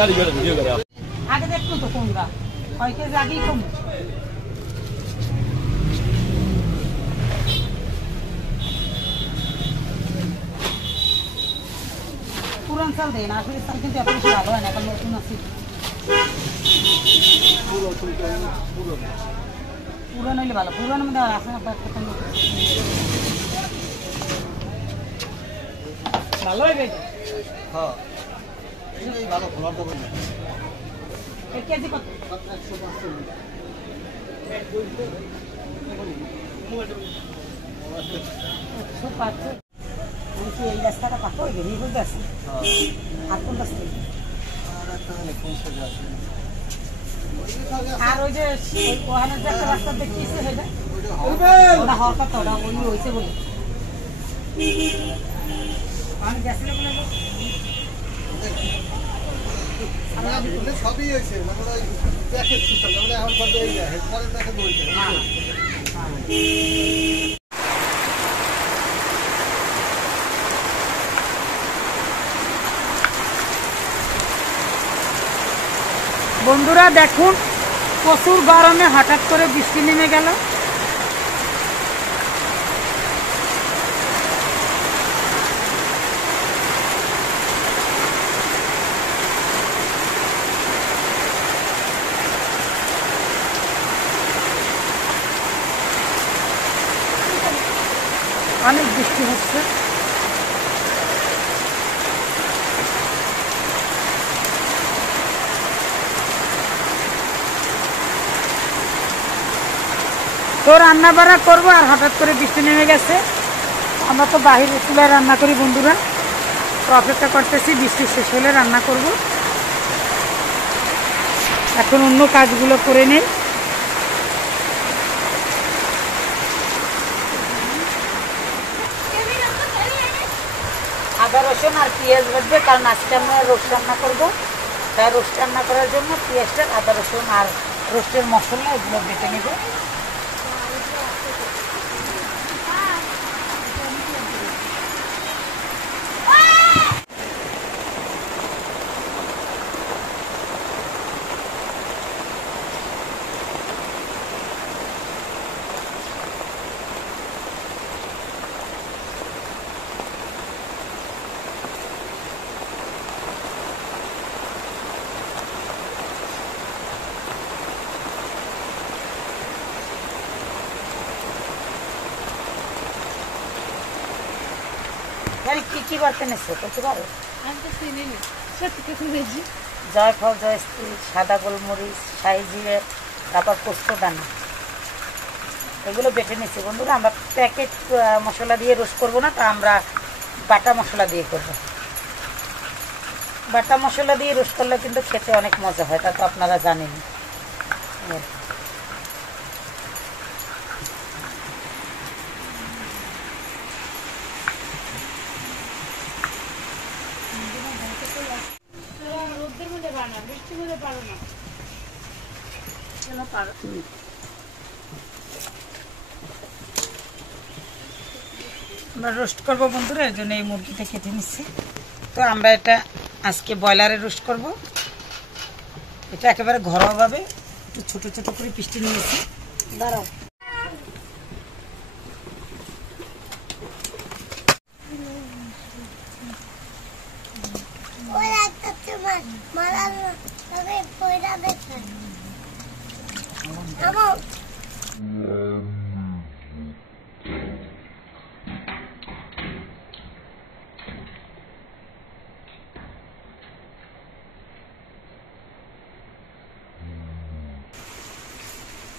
आगे देखो तो कौनगा आगे ही कम पुरान साल देना फिर साल के तो अपने साल है ना कल नতুन आसी पुरान नहीं वाला पुरान में आसे ना बात खत्म ভালো হবে হ্যাঁ এই ভালো ফলার তো না এক কেজি কত 150 150 এই রাস্তাটা পাকা হয়ে গেছে বুঝতে পারছি আর কোন রাস্তা আর ওই যে ওখানে যে একটা রাস্তা দেখিয়েছে সেটা ওটা হওয়ার কথা ওটা ওই হয়েছে বলে আমি গেছিলাম না সবই হয়েছে মানে প্যাকেজ সিস্টেম মানে এখন বন্ধ হয়ে যায় পরে প্যাকেজ বলছে বন্ধুরা দেখুন প্রচুর গরমে হঠাৎ করে বৃষ্টি নেমে গেল অনেক বৃষ্টি হচ্ছে তো রান্না বাড়া করবো আর হঠাৎ করে বৃষ্টি নেমে গেছে আমরা তো বাহির চুলায় রান্না করি বন্ধুরা তো অপেক্ষা করতেছি বৃষ্টি শেষ হলে রান্না করব এখন অন্য কাজগুলো করে নেই আদা রসুন আর পেঁয়াজ বাটবে কারণ আজকে আমরা রোস্ট রান্না করবো তাই রোস্ট রান্না করার জন্য পেঁয়াজটা আদা রসুন আর রোস্টের মশলা এগুলো বেটে নেব কি করতে নেছো করতে পারো আমি তো চিনি না সত্যি কিছু নেছি জয়ফল জয়স্ত্রী সাদা গোলমরিচ শাহি জিরে তারপর পোস্ত দানা এগুলো বেটে নিচ্ছি বন্ধুরা আমরা প্যাকেট মশলা দিয়ে রোস্ট করবো না তা আমরা বাটা মশলা দিয়ে করবো বাটা মশলা দিয়ে রোস্ট করলে কিন্তু খেতে অনেক মজা হয় তা তো আপনারা জানেন আমরা রোস্ট করবো বন্ধুরা এর জন্য এই মুরগিটা কেটে নিচ্ছি তো আমরা এটা আজকে ব্রয়লারে রোস্ট করব এটা একেবারে ঘরোয়াভাবে একটু ছোট ছোট করে পিস্টি নিয়েছি দাঁড়াও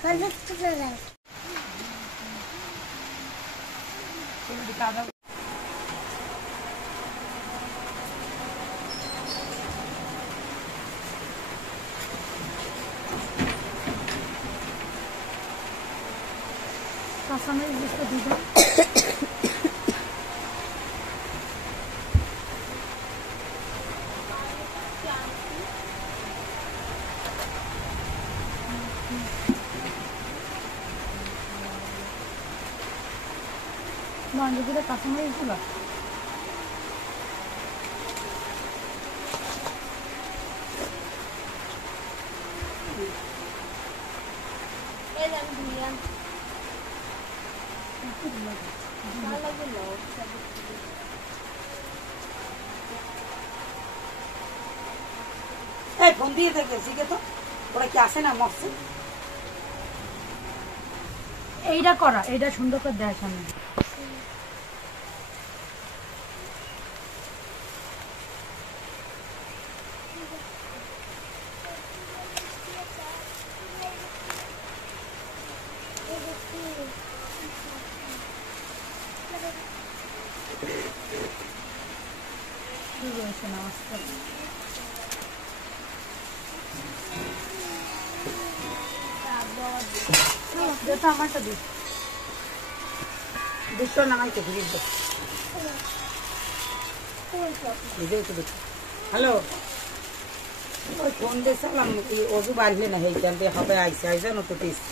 কাঁচামরিচ দিতে দিবেন। মন্দিরে কাঁচামরিচ গুলো ফোন দিয়ে দেখেছি তো ওরা কি আসে না মরছে এইটা করা এইটা সুন্দর করে দেয় সামনে আমারটা দিই দুটো নামাইতে ঘুরিয়ে দে হ্যালো ওই ফোন দিয়েছিলাম অজু বাড়লে না সেইখান দিয়ে হবে আইসে আইসে নতো টেস্ট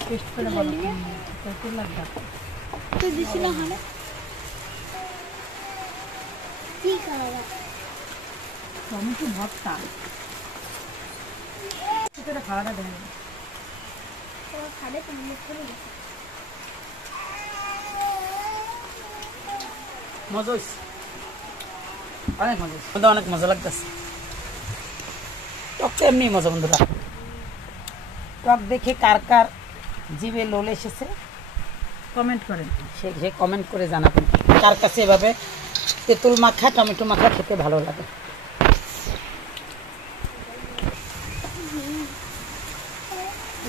টেস্ট করে লাগবে টমেটো ভর্তা খাওয়াটা দেয় মজা হয়েছে অনেক মজা হয়েছে অনেক মজা লাগতেছে টকটা এমনি মজা বন্ধুরা টক দেখে কার কার জিভে লোল এসেছে কমেন্ট করেন সে কমেন্ট করে জানাবেন কার কাছে এভাবে তেঁতুল মাখা টমেটো মাখা খেতে ভালো লাগে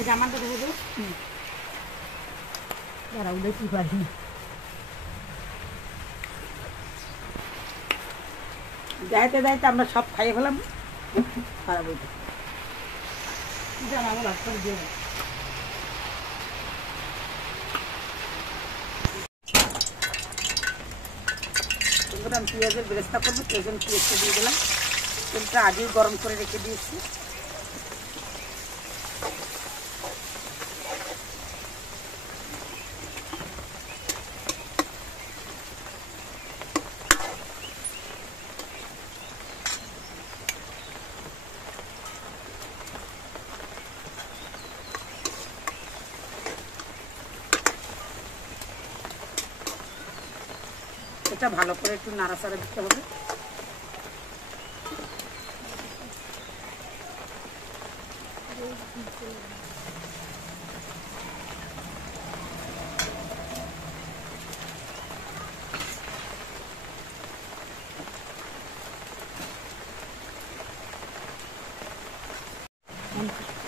জামাটা দেখে দেবো দাঁড়াও দেখি পারি যাইতে যাইতে আমরা সব খাইয়ে ফেলাম খারাপ হইতে জানাবো লাভ করে দিয়ে আমি পেঁয়াজের বেরেস্তা করবো সেজন্য পেঁয়াজটা দিয়ে দিলাম তেলটা আগেই গরম করে রেখে দিয়েছি এটা ভালো করে একটু নাড়াচাড়া দিতে হবে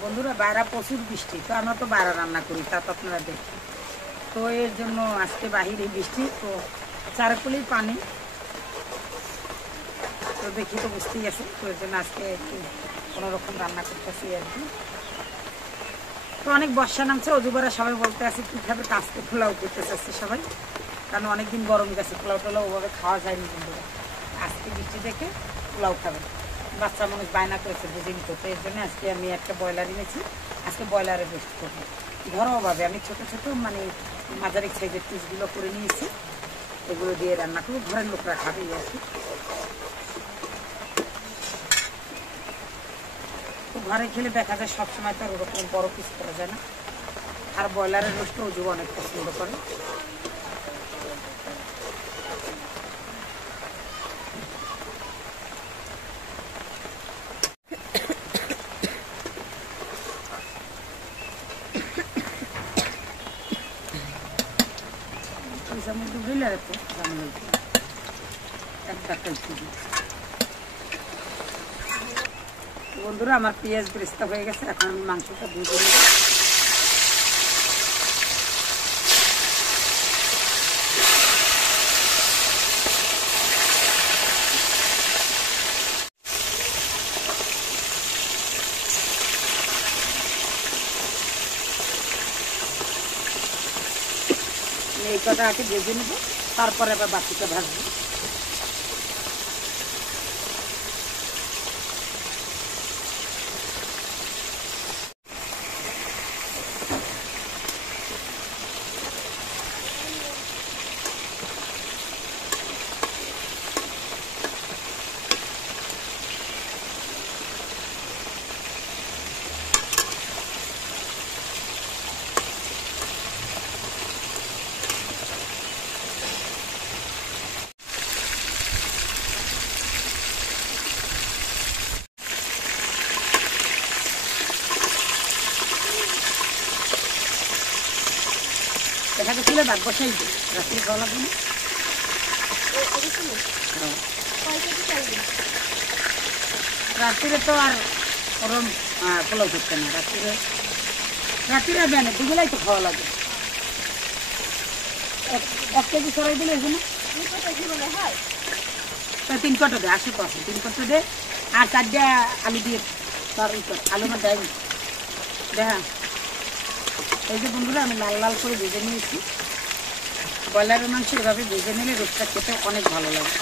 বন্ধুরা বাইরে প্রচুর বৃষ্টি তো আমরা তো বাইরে রান্না করি তা তো আপনারা দেখি তো এর জন্য আজকে বাহিরে বৃষ্টি তো চারকুলেই পানি তো দেখি তো বুঝতেই আছে তো এর জন্য আজকে একটু কোনোরকম রান্না করতেছি আর কি তো অনেক বর্ষা নামছে অজুবারা সবাই বলতে আছে কীভাবে কাজকে পোলাও করতে চাচ্ছে সবাই কারণ অনেকদিন গরম গেছে পোলাও টোলাও ওভাবে খাওয়া যায়নি কিন্তু আজকে বৃষ্টি দেখে পোলাও খাবে বাচ্চা মানুষ বায়না করেছে বুঝিনি তো এর জন্য আজকে আমি একটা ব্রয়লার এনেছি আজকে ব্রয়লারে বেস্ট করবো ঘরোয়াভাবে আমি ছোটো ছোটো মানে মাঝারি সাইজের পিসগুলো করে নিয়েছি এগুলো দিয়ে রান্না করবো ঘরের লোকরা খাবে আর কি তো ঘরে খেলে দেখা যায় সবসময় তো আর ওরকম বড় পিস করা যায় না আর ব্রয়লারের রোস্ট ওজু অনেক পছন্দ করে বন্ধুরা আমার পেঁয়াজ বেরেস্তা হয়ে গেছে, এখন আমি মাংসটা ভেজে নেব। এই কটা আগে ভেজে নেব, তারপরে আবার বাকিটা ভাজবো। দেখা গেছিল ভাত বসাই দিই, রাত্রে খাওয়া লাগবে না। রাত্রে তো আর গরম পোলাও করতে না, রাত্রে আর বেনে দুবেলাই তো খাওয়া লাগে। 1 কেজি সরাই দিলে এখানে 3 কটা দে, 80 আছে 3 কটা দে, আর 4টা আলু দিয়ে তার আলু না দেয় দেখা। এই যে বন্ধুরা আমি লাল লাল করে ভেজে নিয়েছি। ব্রয়লারের মাংস এভাবে ভেজে নিলে রোস্টটা খেতে অনেক ভালো লাগে।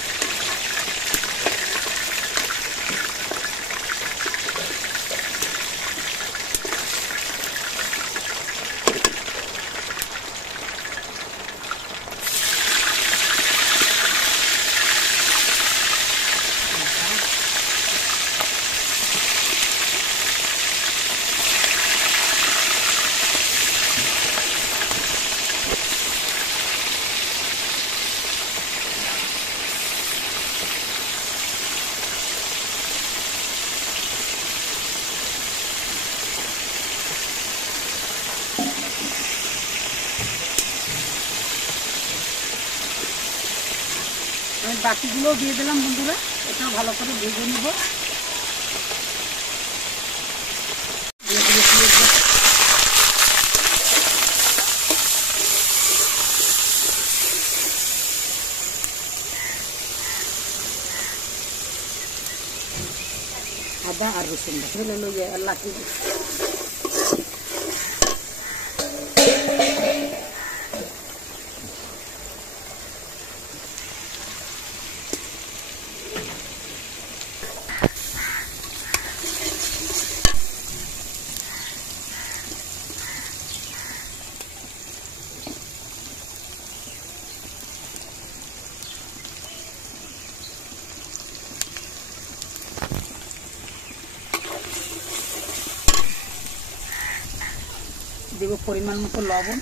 আমি বাকিগুলোও দিয়ে দিলাম বন্ধুরা, এটাও ভালো করে ভেজে নেব। আদা আর রসুন ঢেলে লইয়ে আল্লাহ দেব পরিমাণ মতো লবণ,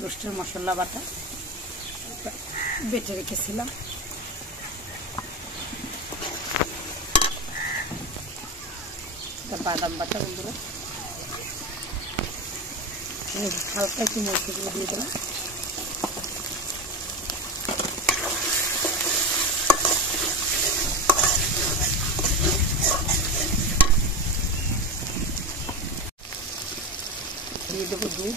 রোস্টের মশলা বাটা বেটে রেখেছিলাম, বাদাম বাটা বন্ধুরা, হালকা একটু মরিচগুলো দিয়ে দিলাম। দিয়ে দেবো দুধ,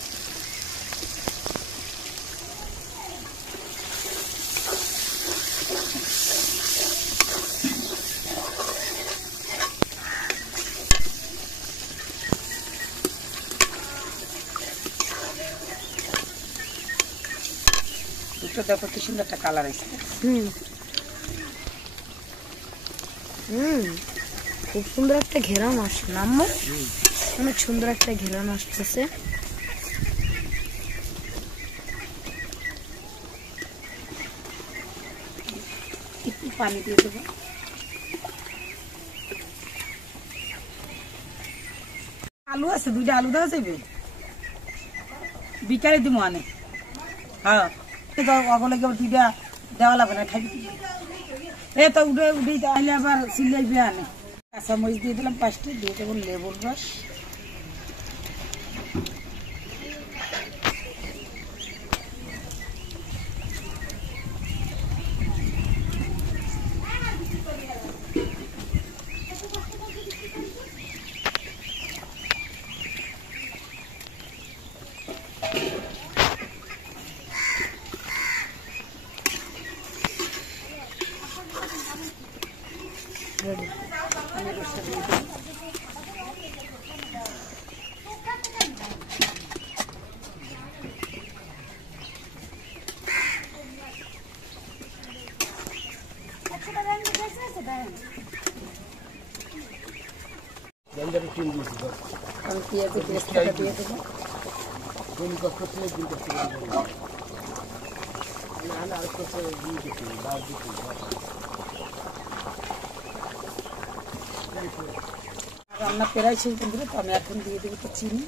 দুধটা দেখো কি সুন্দর একটা কালার আসছে। খুব সুন্দর একটা ঘেরান আসছে না আম্মু? অনেক সুন্দর একটা ঘেরান আসতেছে। একটু পানি দিয়ে দেবো। আলু আছে, 2টা আলু দেওয়া যাবে, বিকালে দিব আনে। হ্যাঁ অগলে কেবল 2টা দেওয়া লাগবে না, খাবি এ তো উঠে উঠেই তাহলে আবার সিলাইবে আনে। কাঁচামরিচ দিয়ে দিলাম 5টা, দিয়ে দেবো লেবুর রস, আমি রোস্টটা দিয়ে দিই। আমি পেঁয়াজের পেস্টটা দিয়ে দেবো। রান্না প্রায় শেষ বন্ধুরা, তো আমি এখন দিয়ে দেবো তো চিনি।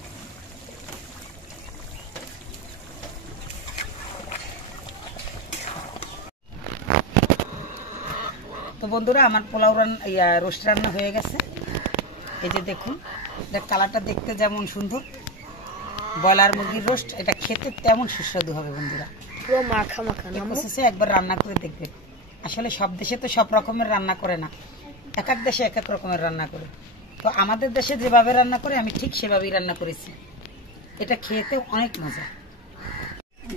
তো বন্ধুরা আমার পোলাও রোস্ট রান্না হয়ে গেছে। এই যে দেখুন, এটা কালারটা দেখতে যেমন সুন্দর, ব্রয়লার মুরগির রোস্ট, এটা খেতে তেমন সুস্বাদু হবে বন্ধুরা। পুরো মাখা মাখা না? প্রসেসে একবার রান্না করে দেখবেন। আসলে সব দেশে তো সব রকমের রান্না করে না, এক এক দেশে এক এক রকমের রান্না করে। তো আমাদের দেশে যেভাবে রান্না করে আমি ঠিক সেভাবেই রান্না করেছি। এটা খেতে অনেক মজা।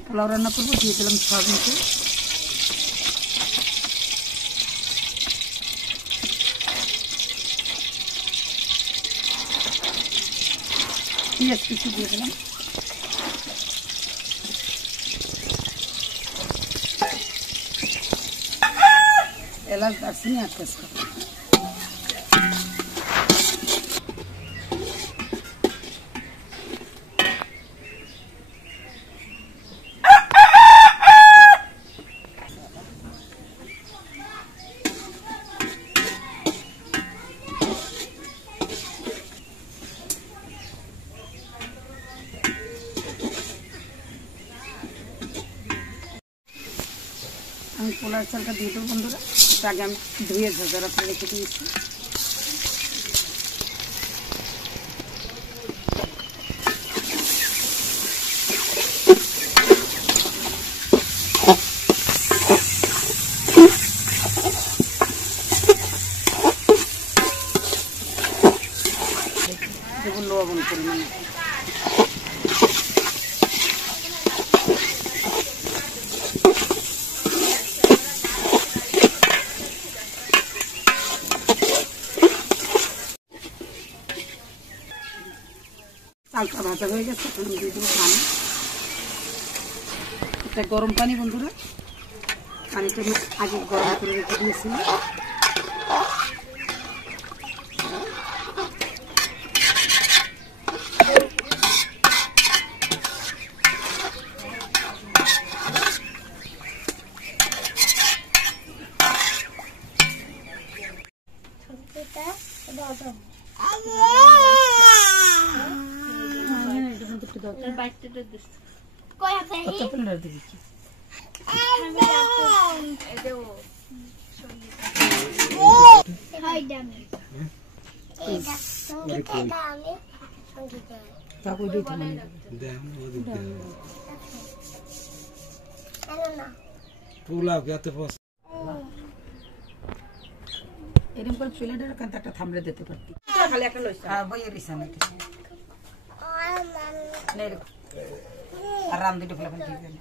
পোলাও রান্না করবো, দিয়ে দিলাম সয়াবিন তেল। পেঁয়াজ কিছু দিয়ে দিলাম। এলাচ, দারচিনি আর তেজপাতা। আমি পোলার চালটা দিয়ে দেবো বন্ধুরা। আগে আমি ধুয়ে ঝাঁঝরা করে রেখে দিয়েছি। দেবো লবণ পরিমাণে। চালটা ভাজা হয়ে গেছে, এখন দিয়ে দেবো পানি। এটা গরম পানি বন্ধুরা, পানিটা আমি আগে গরম করে রেখে দিয়েছিলাম। এরকম করে প্লেটের কাছে একটা থামলে দিতে পারতি। খালি একটা লইছে আর বইয়ের ইচ্ছা নাই। আর রাম দুটো ফেলে ফেলে দিবেন।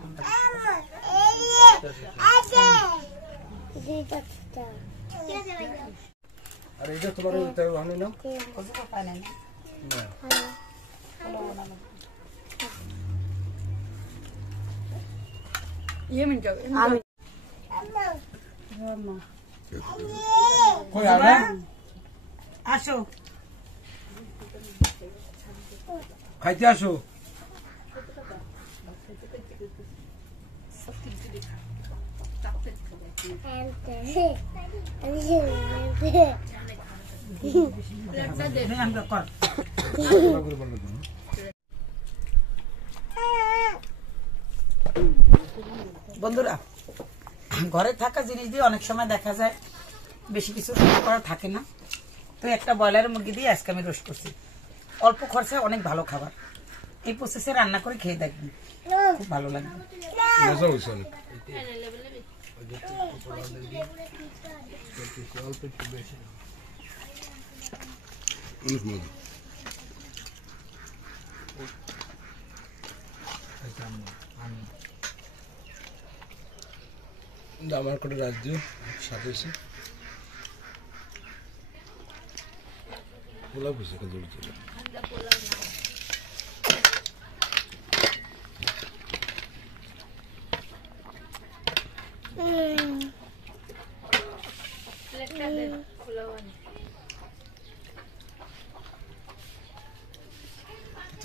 আর এটা তোমার ভালো না? কত পায় না? ये मिनट আমি কই আরে আসো খাইতে আসো। বন্ধুরা, ঘরে থাকা জিনিস দিয়ে অনেক সময় দেখা যায় বেশি কিছু করা থাকে না। তো একটা ব্রয়লার মুরগি দিয়ে আজকে আমি রোস্ট করছি। অল্প খরচায় অনেক ভালো খাবার। এই প্রসেসে রান্না করে খেয়ে দেখবেন, খুব ভালো লাগবে। আমার কোটা রাজ্য সাথে পোলাও পিসে জল ছিল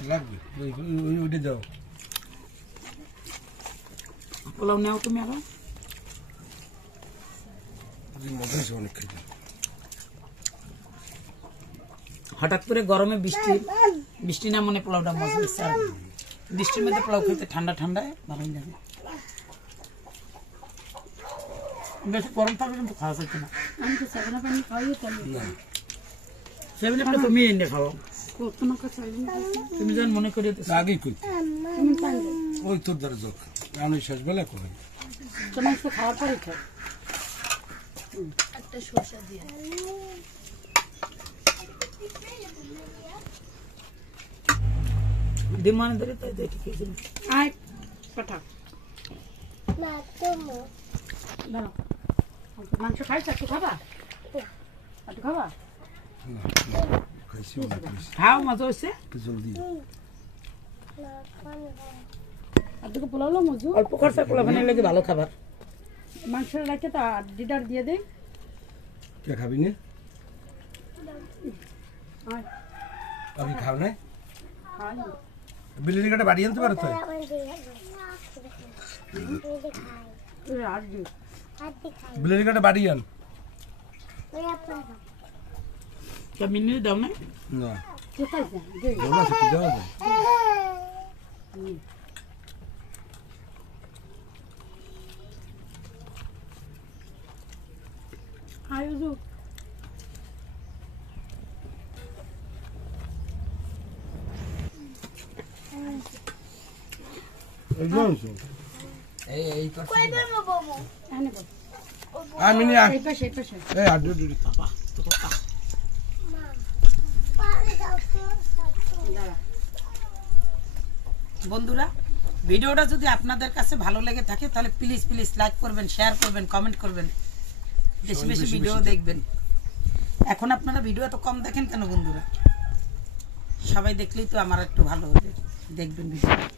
লাগবে ওইটা যাও পোলাও নেও তুমি আবার মজা অনেক খাইতে হঠাৎ করে গরমে বৃষ্টি না মনে পোলাওটা মজা হচ্ছে আর বৃষ্টির মধ্যে পোলাও খেতে ঠান্ডা ঠান্ডায় ভালোই লাগে বেশি গরম থাকলে কিন্তু খাওয়া যাচ্ছে না আমি তো সাবানা পানি খাইয়ে তাহলে সেভেন আপটা তুমি এনে খাও তোমার কাছে তুমি যেন মনে করি আগেই করতে তুমি পানি ওই তোর দ্বারা জল আমি শেষ বেলা করে তোমার তো খাওয়ার পরে খাও একটা সরষা দিয়ে দিমানে ধরে তাই দেখি খেয়েছি আয় পাঠা দাঁড়াও মাংস খাইছ একটু খাবা একটু খাবা খাইছি অনেক খাইছি খাও মজা হচ্ছে একটু জলদি আর দুটো পোলাও মজু অল্প খরচা পোলা বানিয়ে লাগে ভালো খাবার মাংসের রাখে তো ডিডার দিয়ে দে কে খাবি না আয় আমি খাও না আয় বিলেরি কাটা বাড়ি আনতে পারো তো আর দি বিলেরি কাটা বাড়ি আন মিনি দাও না না কোথায় যা দে ওরা থেকে যাওয়া যায় আয় উজু আমি নি এই পাশে এই পাশে এই আড্ডু ডুডি বাবা তো কথা বন্ধুরা ভিডিওটা যদি আপনাদের কাছে ভালো লেগে থাকে তাহলে প্লিজ প্লিজ লাইক করবেন শেয়ার করবেন কমেন্ট করবেন বেশি বেশি ভিডিও দেখবেন এখন আপনারা ভিডিও এত কম দেখেন কেন বন্ধুরা সবাই দেখলেই তো আমার একটু ভালো হবে দেখবেন ভিডিও